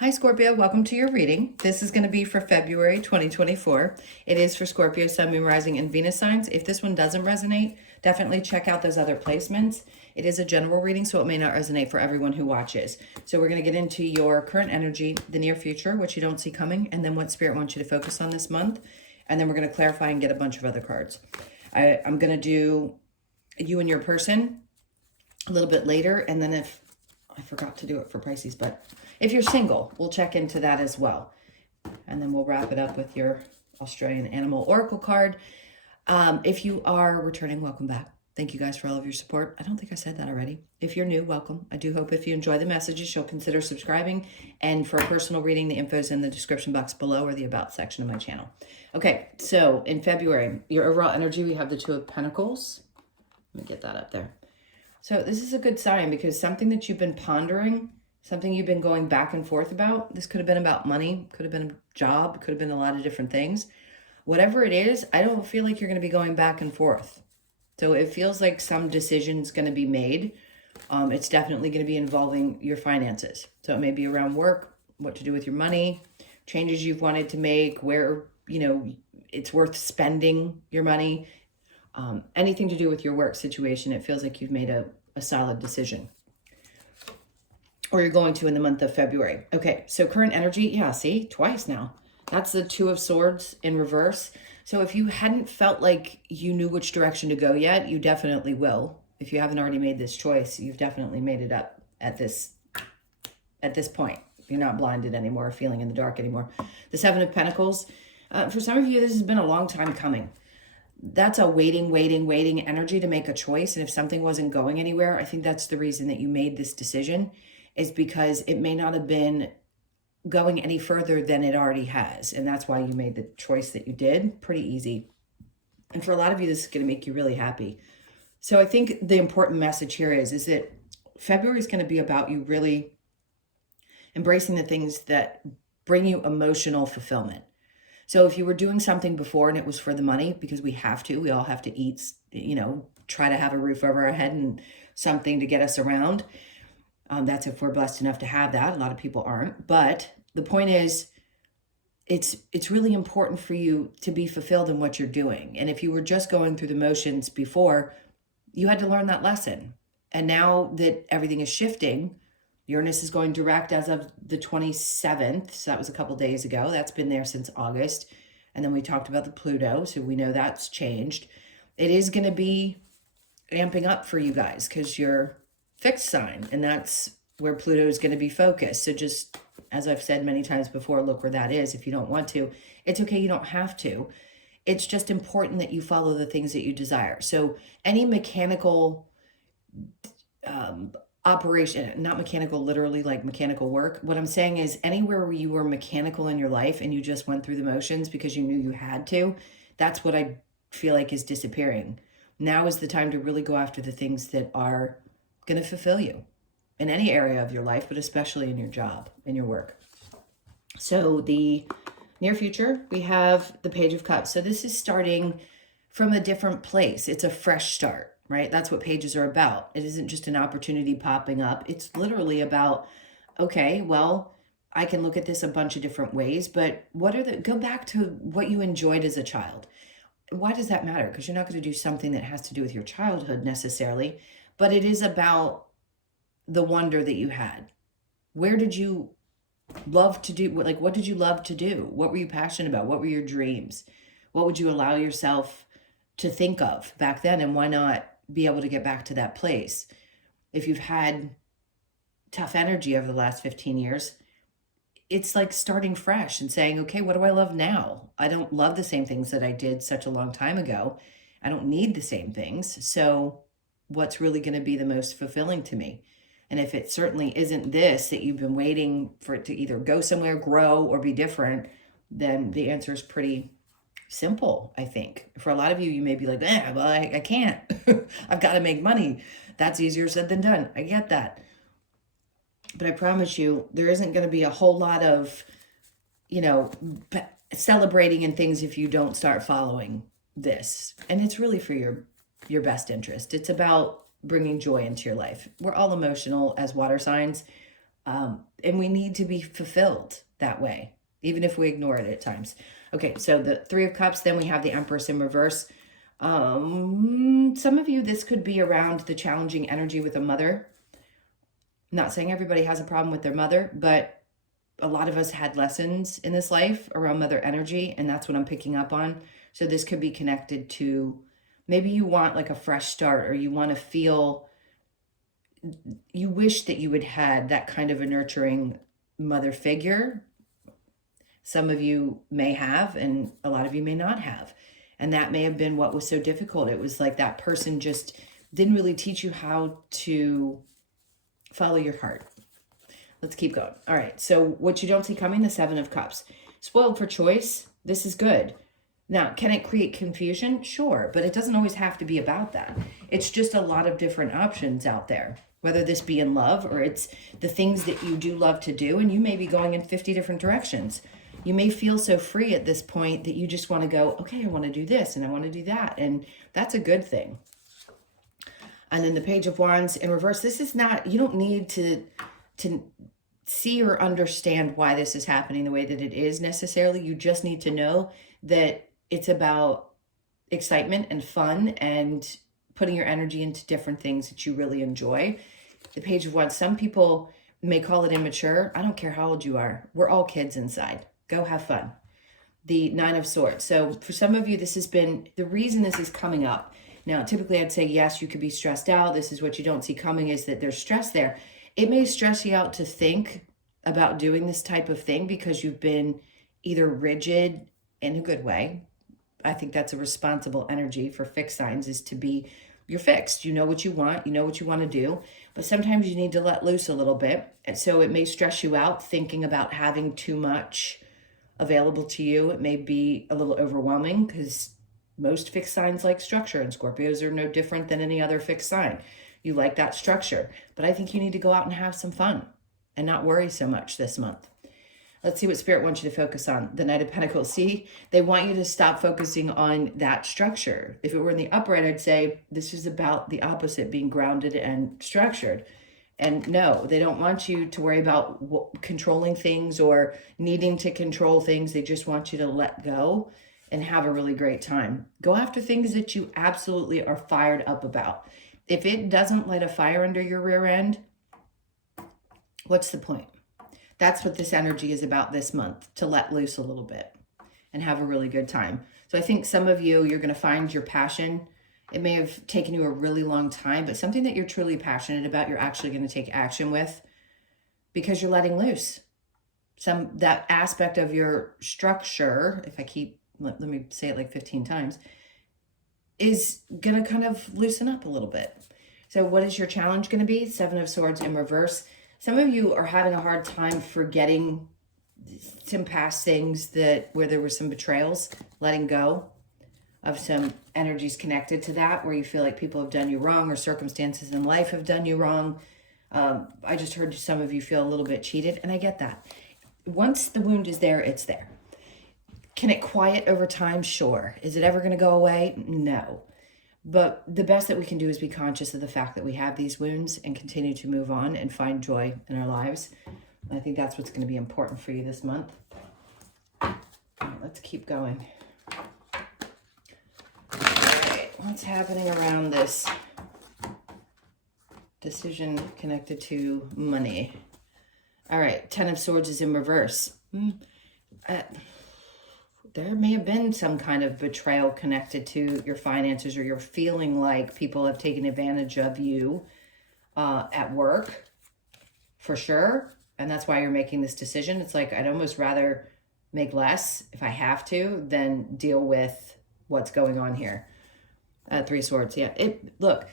Hi, Scorpio. Welcome to your reading. This is going to be for February 2024. It is for Scorpio, Sun, Moon, Rising, and Venus signs. If this one doesn't resonate, definitely check out those other placements. It is a general reading, so it may not resonate for everyone who watches. So we're going to get into your current energy, the near future, which you don't see coming, and then what Spirit wants you to focus on this month. And then we're going to clarify and get a bunch of other cards. I'm going to do you and your person a little bit later, and then if I forgot to do it for Pisces, but if you're single, we'll check into that as well. And then we'll wrap it up with your Australian Animal Oracle card. If you are returning, welcome back. Thank you guys for all of your support. I don't think I said that already. If you're new, welcome. I do hope if you enjoy the messages, you'll consider subscribing. And for a personal reading, the info is in the description box below or the About section of my channel. Okay, so in February, your overall energy, we have the Two of Pentacles. Let me get that up there. So this is a good sign because something that you've been pondering, something you've been going back and forth about, this could have been about money, could have been a job, could have been a lot of different things. Whatever it is, I don't feel like you're going to be going back and forth. So it feels like some decision's going to be made. It's definitely going to be involving your finances. So it may be around work, what to do with your money, changes you've wanted to make, where, it's worth spending your money. Anything to do with your work situation, it feels like you've made a solid decision. Or you're going to in the month of February. Okay, so current energy, yeah, see, twice now. That's the Two of Swords in reverse. So if you hadn't felt like you knew which direction to go yet, you definitely will. If you haven't already made this choice, you've definitely made it up at this point. You're not blinded anymore, feeling in the dark anymore. The Seven of Pentacles. For some of you, this has been a long time coming. That's a waiting energy to make a choice. And if something wasn't going anywhere, I think that's the reason that you made this decision, is because it may not have been going any further than it already has. And that's why you made the choice that you did. Pretty easy. And for a lot of you, this is going to make you really happy. So I think the important message here is that February is going to be about you really embracing the things that bring you emotional fulfillment. So if you were doing something before and it was for the money, because we all have to eat, try to have a roof over our head and something to get us around. That's if we're blessed enough to have that. A lot of people aren't. But the point is, it's really important for you to be fulfilled in what you're doing. And if you were just going through the motions before, you had to learn that lesson. And now that everything is shifting, Uranus is going direct as of the 27th. So that was a couple days ago. That's been there since August. And then we talked about the Pluto. So we know that's changed. It is going to be amping up for you guys because you're fixed sign. And that's where Pluto is going to be focused. So just as I've said many times before, look where that is. If you don't want to, it's okay. You don't have to. It's just important that you follow the things that you desire. So any mechanical operation, not mechanical literally like mechanical work. What I'm saying is anywhere where you were mechanical in your life and you just went through the motions because you knew you had to, that's what I feel like is disappearing. Now is the time to really go after the things that are going to fulfill you in any area of your life, but especially in your job, in your work. So the near future, we have the Page of Cups. So this is starting from a different place. It's a fresh start. Right? That's what pages are about. It isn't just an opportunity popping up. It's literally about, okay, well, I can look at this a bunch of different ways, but go back to what you enjoyed as a child. Why does that matter? Because you're not going to do something that has to do with your childhood necessarily, but it is about the wonder that you had. Where did you love to do? Like, what did you love to do? What were you passionate about? What were your dreams? What would you allow yourself to think of back then? And why not be able to get back to that place? If you've had tough energy over the last 15 years, it's like starting fresh and saying, okay, what do I love now? I don't love the same things that I did such a long time ago. I don't need the same things. So what's really going to be the most fulfilling to me? And if it certainly isn't this, that you've been waiting for it to either go somewhere, grow, or be different, then the answer is pretty simple, I think. For a lot of you, you may be like, well, I can't. I've got to make money. That's easier said than done. I get that. But I promise you, there isn't going to be a whole lot of, celebrating and things if you don't start following this. And it's really for your best interest. It's about bringing joy into your life. We're all emotional as water signs. And we need to be fulfilled that way, even if we ignore it at times. Okay, so the Three of Cups, then we have the Empress in reverse. Some of you, this could be around the challenging energy with a mother. I'm not saying everybody has a problem with their mother, but a lot of us had lessons in this life around mother energy, and that's what I'm picking up on. So this could be connected to, maybe you want like a fresh start, or you want to feel, you wish that you had had that kind of a nurturing mother figure. Some of you may have, and a lot of you may not have. And that may have been what was so difficult. It was like that person just didn't really teach you how to follow your heart. Let's keep going. All right. So what you don't see coming, the Seven of Cups. Spoiled for choice. This is good. Now, can it create confusion? Sure. But it doesn't always have to be about that. It's just a lot of different options out there, whether this be in love or it's the things that you do love to do. And you may be going in 50 different directions. You may feel so free at this point that you just want to go, okay, I want to do this and I want to do that. And that's a good thing. And then the Page of Wands in reverse. This is not, you don't need to see or understand why this is happening the way that it is necessarily. You just need to know that it's about excitement and fun and putting your energy into different things that you really enjoy. The Page of Wands, some people may call it immature. I don't care how old you are. We're all kids inside. Go have fun. The Nine of Swords. So for some of you, this has been, the reason this is coming up. Now, typically I'd say, yes, you could be stressed out. This is what you don't see coming, is that there's stress there. It may stress you out to think about doing this type of thing because you've been either rigid in a good way. I think that's a responsible energy for fixed signs, is to be, you're fixed. You know what you want. You know what you want to do. But sometimes you need to let loose a little bit. And so it may stress you out thinking about having too much available to you. It may be a little overwhelming because most fixed signs like structure, and Scorpios are no different than any other fixed sign. You like that structure. But I think you need to go out and have some fun and not worry so much this month. Let's see what Spirit wants you to focus on. The Knight of Pentacles. See, they want you to stop focusing on that structure. If it were in the upright, I'd say this is about the opposite, being grounded and structured. And no, they don't want you to worry about controlling things or needing to control things. They just want you to let go and have a really great time. Go after things that you absolutely are fired up about. If it doesn't light a fire under your rear end, what's the point? That's what this energy is about this month, to let loose a little bit and have a really good time. So I think some of you, you're going to find your passion. It may have taken you a really long time, but something that you're truly passionate about, you're actually going to take action with because you're letting loose. That aspect of your structure, if I keep, let me say it like 15 times, is going to kind of loosen up a little bit. So what is your challenge going to be? Seven of Swords in reverse. Some of you are having a hard time forgetting some past things where there were some betrayals, letting go of some energies connected to that, where you feel like people have done you wrong or circumstances in life have done you wrong. I just heard some of you feel a little bit cheated, and I get that. Once the wound is there, it's there. Can it quiet over time? Sure. Is it ever going to go away? No. But the best that we can do is be conscious of the fact that we have these wounds and continue to move on and find joy in our lives. I think that's what's going to be important for you this month. All right, let's keep going. All right, what's happening around this decision connected to money? All right, Ten of Swords is in reverse. There may have been some kind of betrayal connected to your finances, or you're feeling like people have taken advantage of you at work, for sure. And that's why you're making this decision. It's like, I'd almost rather make less if I have to than deal with what's going on here. Three of Swords, yeah. The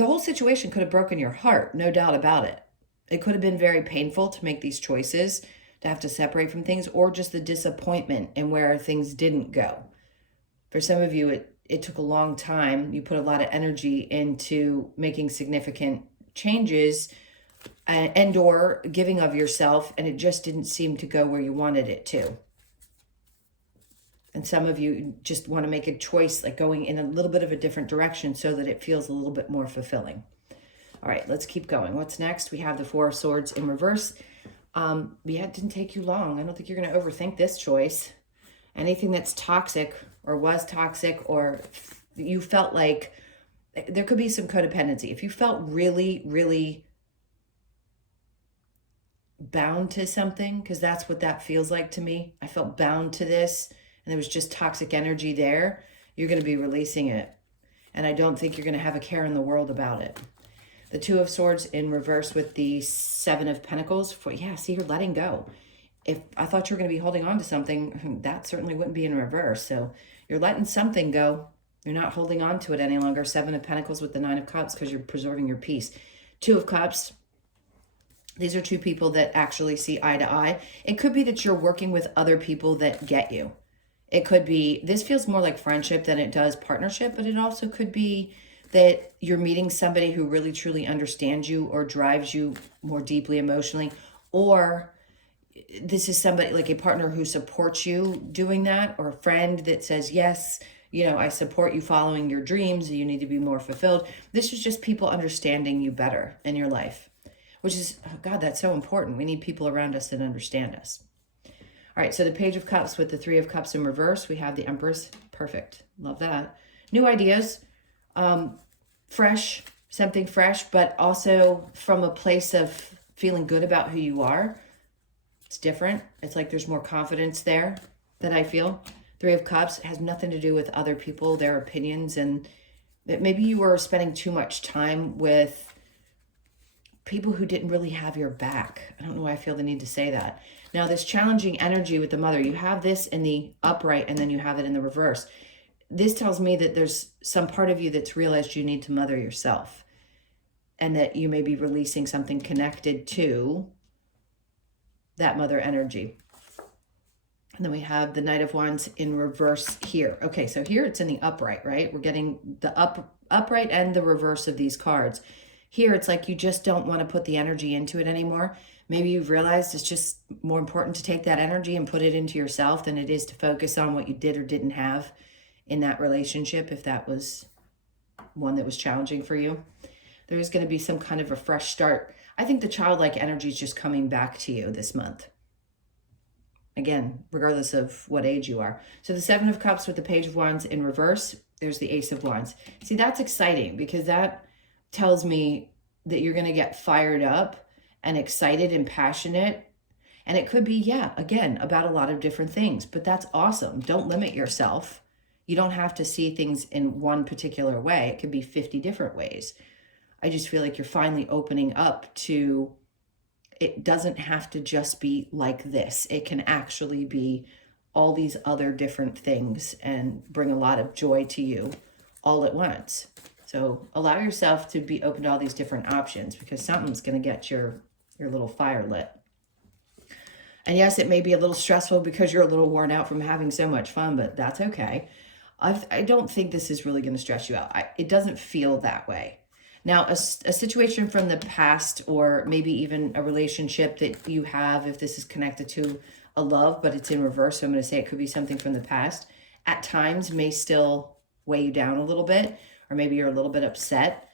whole situation could have broken your heart, no doubt about it. It could have been very painful to make these choices, to have to separate from things, or just the disappointment in where things didn't go. For some of you, it took a long time. You put a lot of energy into making significant changes and or giving of yourself, and it just didn't seem to go where you wanted it to. And some of you just want to make a choice, like going in a little bit of a different direction so that it feels a little bit more fulfilling. All right, let's keep going. What's next? We have the Four of Swords in reverse. Yeah, it didn't take you long. I don't think you're going to overthink this choice. Anything that's toxic or was toxic, or you felt like there could be some codependency. If you felt really, really bound to something, because that's what that feels like to me. I felt bound to this and there was just toxic energy there. You're going to be releasing it. And I don't think you're going to have a care in the world about it. The Two of Swords in reverse with the Seven of Pentacles. See, you're letting go. If I thought you were going to be holding on to something, that certainly wouldn't be in reverse. So you're letting something go. You're not holding on to it any longer. Seven of Pentacles with the Nine of Cups because you're preserving your peace. Two of Cups. These are two people that actually see eye to eye. It could be that you're working with other people that get you. It could be, this feels more like friendship than it does partnership, but it also could be that you're meeting somebody who really truly understands you or drives you more deeply emotionally, or this is somebody like a partner who supports you doing that, or a friend that says, yes, I support you following your dreams. You need to be more fulfilled. This is just people understanding you better in your life, which is, oh God, that's so important. We need people around us that understand us. All right, so the Page of Cups with the Three of Cups in reverse. We have the Empress. Perfect. Love that. New ideas. Fresh, something fresh, but also from a place of feeling good about who you are. It's different. It's like there's more confidence there that I feel. Three of Cups has nothing to do with other people, their opinions, and that maybe you were spending too much time with people who didn't really have your back. I don't know why I feel the need to say that. Now, this challenging energy with the Mother, you have this in the upright and then you have it in the reverse. This tells me that there's some part of you that's realized you need to mother yourself and that you may be releasing something connected to that mother energy. And then we have the Knight of Wands in reverse here. Okay, so here it's in the upright, right? We're getting the upright and the reverse of these cards. Here, it's like you just don't want to put the energy into it anymore. Maybe you've realized it's just more important to take that energy and put it into yourself than it is to focus on what you did or didn't have in that relationship, if that was one that was challenging for you. There's going to be some kind of a fresh start. I think the childlike energy is just coming back to you this month. Again, regardless of what age you are. So the Seven of Cups with the Page of Wands in reverse. There's the Ace of Wands. See, that's exciting because that tells me that you're going to get fired up and excited and passionate. And it could be, again, about a lot of different things, but that's awesome. Don't limit yourself. You don't have to see things in one particular way. It could be 50 different ways. I just feel like you're finally opening up to, it doesn't have to just be like this. It can actually be all these other different things and bring a lot of joy to you all at once. So allow yourself to be open to all these different options because something's going to get your little fire lit. And yes, it may be a little stressful because you're a little worn out from having so much fun, but that's okay. I don't think this is really going to stress you out. It doesn't feel that way. Now, a situation from the past or maybe even a relationship that you have, if this is connected to a love, but it's in reverse, so I'm going to say it could be something from the past, at times may still weigh you down a little bit, or maybe you're a little bit upset.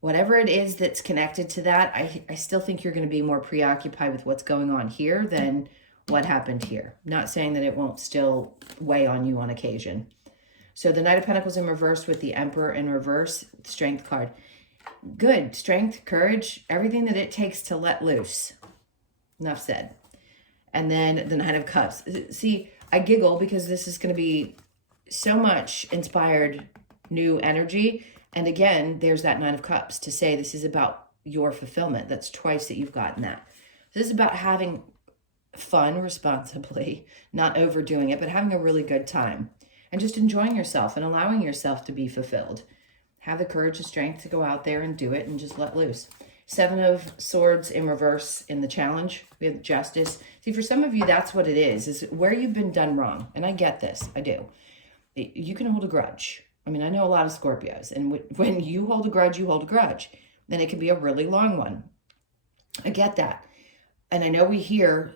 Whatever it is that's connected to that, I still think you're going to be more preoccupied with what's going on here than what happened here. Not saying that it won't still weigh on you on occasion. So the Knight of Pentacles in reverse with the Emperor in reverse, Strength card. Good. Strength, courage, everything that it takes to let loose. Enough said. And then the Knight of Cups. See, I giggle because this is going to be so much inspired new energy. And again, there's that Nine of Cups to say this is about your fulfillment. That's twice that you've gotten that. This is about having fun responsibly, not overdoing it, but having a really good time and just enjoying yourself and allowing yourself to be fulfilled. Have the courage and strength to go out there and do it and just let loose. Seven of Swords in reverse in the challenge. We have Justice. See, for some of you, that's what it is where you've been done wrong. And I get this. I do. You can hold a grudge. I mean, I know a lot of Scorpios. And when you hold a grudge, you hold a grudge. Then it can be a really long one. I get that. And I know we hear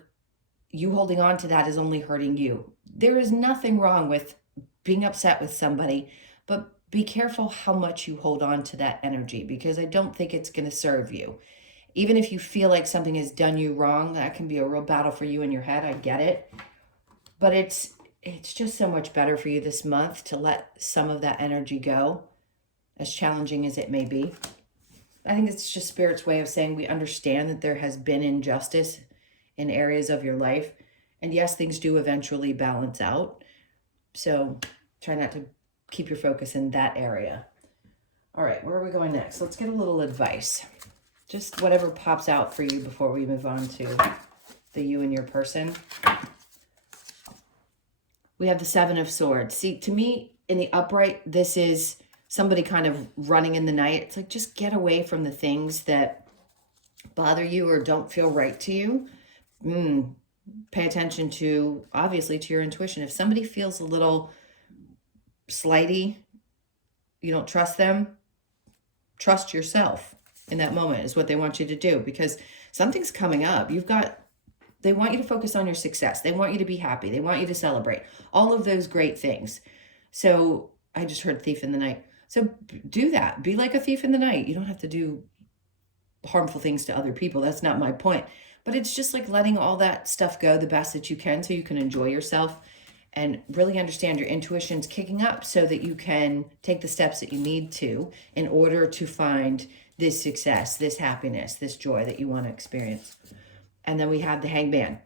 you holding on to that is only hurting you. There is nothing wrong with being upset with somebody, but be careful how much you hold on to that energy, because I don't think it's going to serve you. Even if you feel like something has done you wrong, that can be a real battle for you in your head. I get it. But it's just so much better for you this month to let some of that energy go, as challenging as it may be. I think it's just Spirit's way of saying we understand that there has been injustice in areas of your life. And yes, things do eventually balance out. So try not to keep your focus in that area. All right, where are we going next? Let's get a little advice. Just whatever pops out for you before we move on to the you and your person. We have the Seven of Swords. See, to me, in the upright, this is somebody kind of running in the night. It's like, just get away from the things that bother you or don't feel right to you. Pay attention to, obviously, to your intuition. If somebody feels a little slighty, you don't trust them, trust yourself in that moment is what they want you to do, because something's coming up. They want you to focus on your success. They want you to be happy. They want you to celebrate all of those great things. So I just heard thief in the night. So do that. Be like a thief in the night. You don't have to do harmful things to other people. That's not my point. But it's just like letting all that stuff go the best that you can so you can enjoy yourself and really understand your intuition's kicking up so that you can take the steps that you need to in order to find this success, this happiness, this joy that you want to experience. And then we have the Hangman.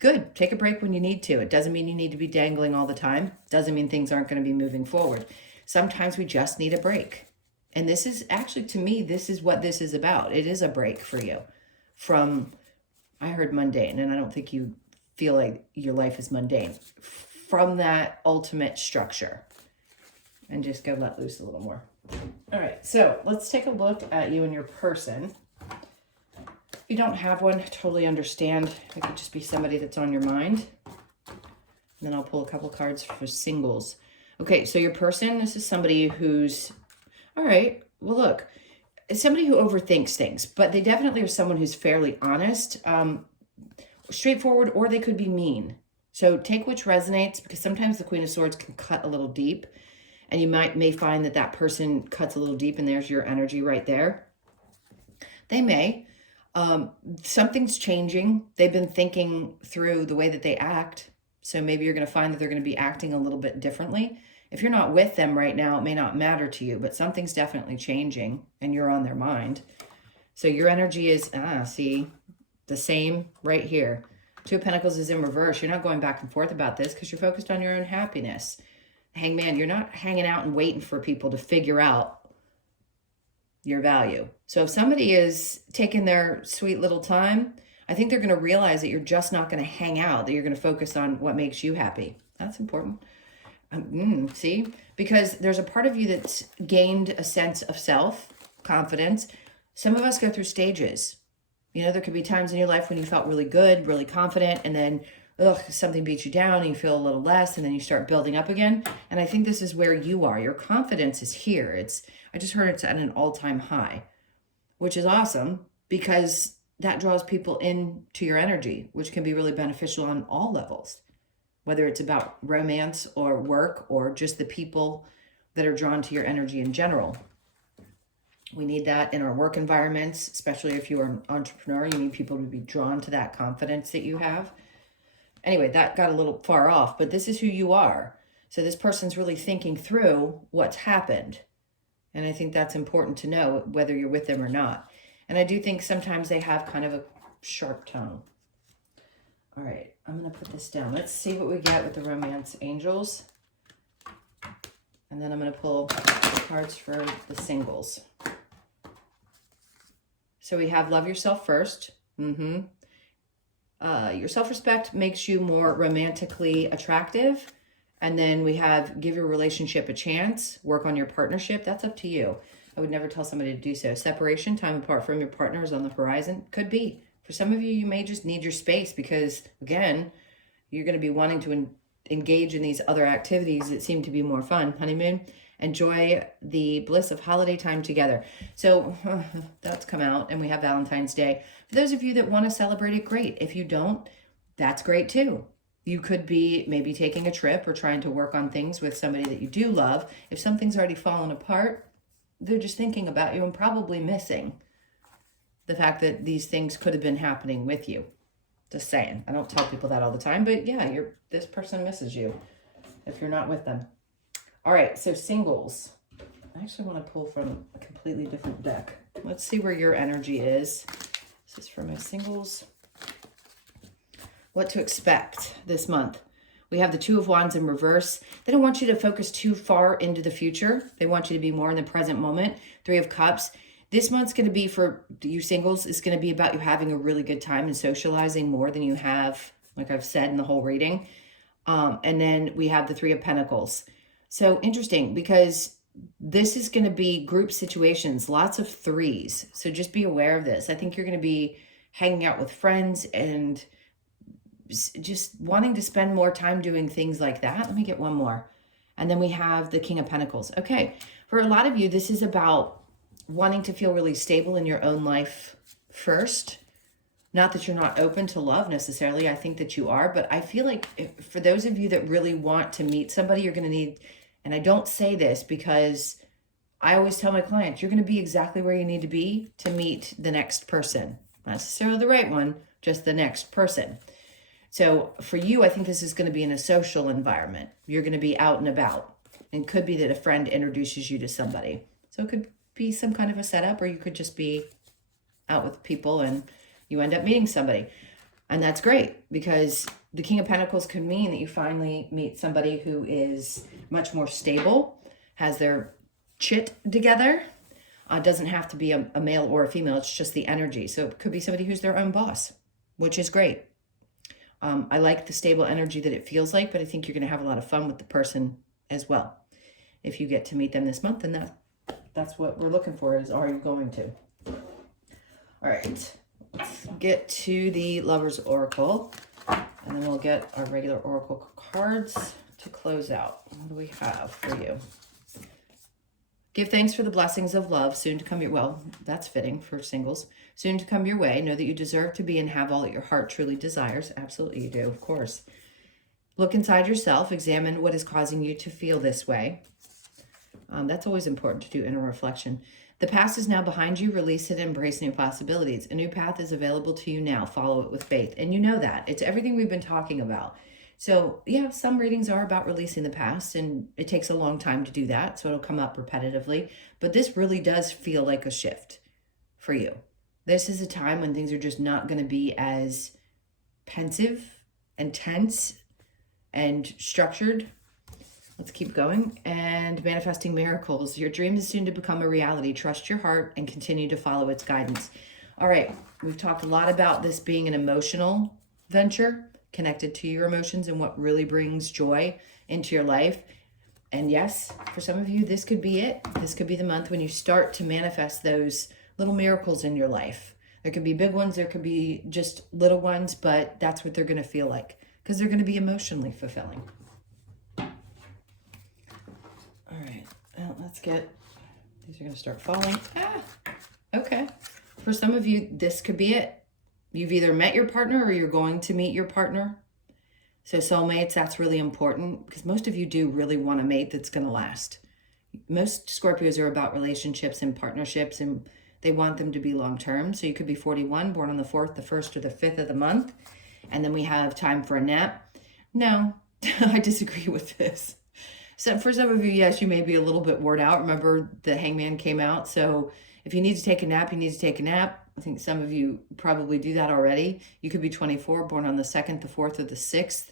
Good. Take a break when you need to. It doesn't mean you need to be dangling all the time. Doesn't mean things aren't going to be moving forward. Sometimes we just need a break. And this is actually, to me, this is what this is about. It is a break for you from, I heard mundane, and I don't think you feel like your life is mundane, from that ultimate structure. And just go let loose a little more. All right, so let's take a look at you and your person. If you don't have one, totally understand. It could just be somebody that's on your mind. And then I'll pull a couple cards for singles. Okay, so your person, this is somebody who's, all right, well, look, it's somebody who overthinks things, but they definitely are someone who's fairly honest, straightforward, or they could be mean. So take which resonates, because sometimes the Queen of Swords can cut a little deep, and you may find that that person cuts a little deep, and there's your energy right there. They may. Something's changing. They've been thinking through the way that they act. So maybe you're going to find that they're going to be acting a little bit differently. If you're not with them right now, it may not matter to you, but something's definitely changing and you're on their mind. So your energy is, see, the same right here. Two of Pentacles is in reverse. You're not going back and forth about this because you're focused on your own happiness. Hangman, you're not hanging out and waiting for people to figure out your value. So if somebody is taking their sweet little time, I think they're going to realize that you're just not going to hang out, that you're going to focus on what makes you happy. That's important. See, because there's a part of you that's gained a sense of self, confidence. Some of us go through stages. You know, there could be times in your life when you felt really good, really confident, and then something beats you down and you feel a little less, and then you start building up again. And I think this is where you are. Your confidence is here. I just heard it's at an all-time high, which is awesome because that draws people into your energy, which can be really beneficial on all levels, whether it's about romance or work or just the people that are drawn to your energy in general. We need that in our work environments, especially if you're an entrepreneur. You need people to be drawn to that confidence that you have. Anyway, that got a little far off, but this is who you are. So this person's really thinking through what's happened. And I think that's important to know whether you're with them or not. And I do think sometimes they have kind of a sharp tongue. All right, I'm going to put this down. Let's see what we get with the romance angels. And then I'm going to pull cards for the singles. So we have love yourself first. Your self-respect makes you more romantically attractive. And then we have give your relationship a chance, work on your partnership. That's up to you. I would never tell somebody to do so. Separation, time apart from your partner is on the horizon. Could be. For some of you, you may just need your space because, again, you're going to be wanting to engage in these other activities that seem to be more fun. Honeymoon, enjoy the bliss of holiday time together. So that's come out, and we have Valentine's Day. For those of you that want to celebrate it, great. If you don't, that's great too. You could be maybe taking a trip or trying to work on things with somebody that you do love. If something's already fallen apart, they're just thinking about you and probably missing the fact that these things could have been happening with you. Just saying. I don't tell people that all the time, but yeah, this person misses you if you're not with them. All right, so singles. I actually want to pull from a completely different deck. Let's see where your energy is. This is for my singles. What to expect this month. We have the Two of Wands in reverse. They don't want you to focus too far into the future. They want you to be more in the present moment. Three of Cups. This month's going to be for you singles. It's going to be about you having a really good time and socializing more than you have, like I've said in the whole reading. And then we have the Three of Pentacles. So interesting, because this is going to be group situations, lots of threes. So just be aware of this. I think you're going to be hanging out with friends and just wanting to spend more time doing things like that. Let me get one more. And then we have the King of Pentacles. Okay, for a lot of you, this is about wanting to feel really stable in your own life first. Not that you're not open to love necessarily. I think that you are. But I feel like for those of you that really want to meet somebody, you're going to need, and I don't say this because I always tell my clients, you're going to be exactly where you need to be to meet the next person. Not necessarily the right one, just the next person. So for you, I think this is going to be in a social environment. You're going to be out and about. And it could be that a friend introduces you to somebody. So it could be some kind of a setup, or you could just be out with people and you end up meeting somebody. And that's great, because the King of Pentacles could mean that you finally meet somebody who is much more stable, has their shit together. Doesn't have to be a male or a female. It's just the energy. So it could be somebody who's their own boss, which is great. I like the stable energy that it feels like, but I think you're going to have a lot of fun with the person as well. If you get to meet them this month, and that's what we're looking for, is are you going to? All right, let's get to the Lover's Oracle, and then we'll get our regular Oracle cards to close out. What do we have for you? Give thanks for the blessings of love soon to come your, well, that's fitting for singles. Soon to come your way. Know that you deserve to be and have all that your heart truly desires. Absolutely you do, of course. Look inside yourself. Examine what is causing you to feel this way. That's always important to do inner reflection. The past is now behind you. Release it and embrace new possibilities. A new path is available to you now. Follow it with faith. And you know that. It's everything we've been talking about. So yeah, some readings are about releasing the past, and it takes a long time to do that. So it'll come up repetitively. But this really does feel like a shift for you. This is a time when things are just not going to be as pensive and tense and structured. Let's keep going. And manifesting miracles. Your dream is soon to become a reality. Trust your heart and continue to follow its guidance. All right, we've talked a lot about this being an emotional venture, connected to your emotions and what really brings joy into your life. And yes, for some of you, this could be it. This could be the month when you start to manifest those little miracles in your life. There could be big ones, there could be just little ones, but that's what they're going to feel like, because they're going to be emotionally fulfilling. All right, well, let's get, these are going to start falling. Okay. For some of you, this could be it. You've either met your partner or you're going to meet your partner. So soulmates, that's really important, because most of you do really want a mate that's going to last. Most Scorpios are about relationships and partnerships, and they want them to be long-term. So you could be 41, born on the 4th, the 1st, or the 5th of the month. And then we have time for a nap. No, I disagree with this. So for some of you, yes, you may be a little bit wore out. Remember, the Hangman came out. So if you need to take a nap, you need to take a nap. I think some of you probably do that already. You could be 24, born on the 2nd, the 4th, or the 6th.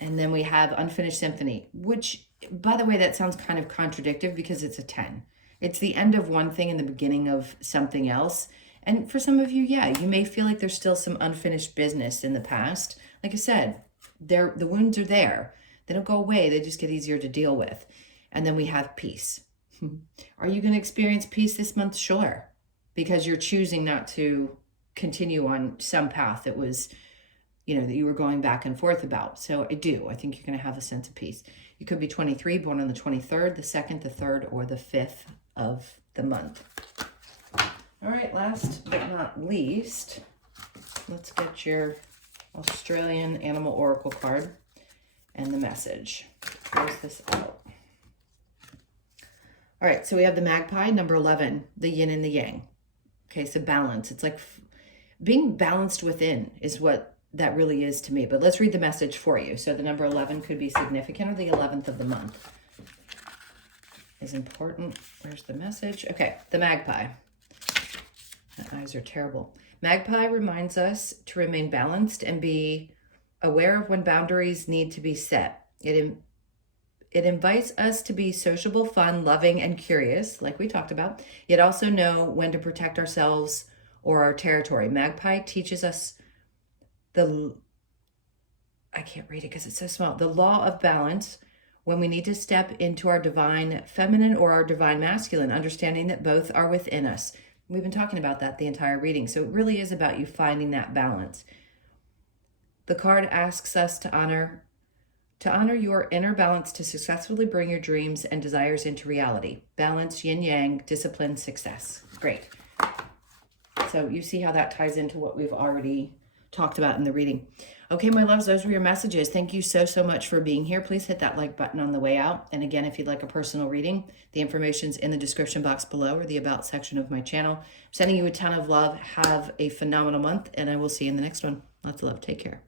And then we have Unfinished Symphony, which, by the way, that sounds kind of contradictory because it's a 10. It's the end of one thing and the beginning of something else. And for some of you, yeah, you may feel like there's still some unfinished business in the past. Like I said, the wounds are there. They don't go away. They just get easier to deal with. And then we have peace. Are you going to experience peace this month? Sure. Because you're choosing not to continue on some path that was, that you were going back and forth about. So I think you're going to have a sense of peace. You could be 23, born on the 23rd, the 2nd, the 3rd, or the 5th of the month. All right, last but not least, let's get your Australian Animal Oracle card and the message. Close this out. All right, so we have the magpie, number 11, the yin and the yang. Okay, so balance. It's like being balanced within is what that really is to me. But let's read the message for you. So the number 11 could be significant, or the 11th of the month is important. Where's the message? Okay, the magpie. My eyes are terrible. Magpie reminds us to remain balanced and be aware of when boundaries need to be set. It invites us to be sociable, fun, loving, and curious, like we talked about, yet also know when to protect ourselves or our territory. Magpie teaches us I can't read it because it's so small, the law of balance, when we need to step into our divine feminine or our divine masculine, understanding that both are within us. We've been talking about that the entire reading. So it really is about you finding that balance. The card asks us to honor your inner balance to successfully bring your dreams and desires into reality. Balance, yin yang, discipline, success. Great. So you see how that ties into what we've already talked about in the reading. Okay, my loves, those were your messages. Thank you so much for being here. Please hit that like button on the way out. And again, if you'd like a personal reading, the information's in the description box below or the about section of my channel. I'm sending you a ton of love. Have a phenomenal month, and I will see you in the next one. Lots of love. Take care.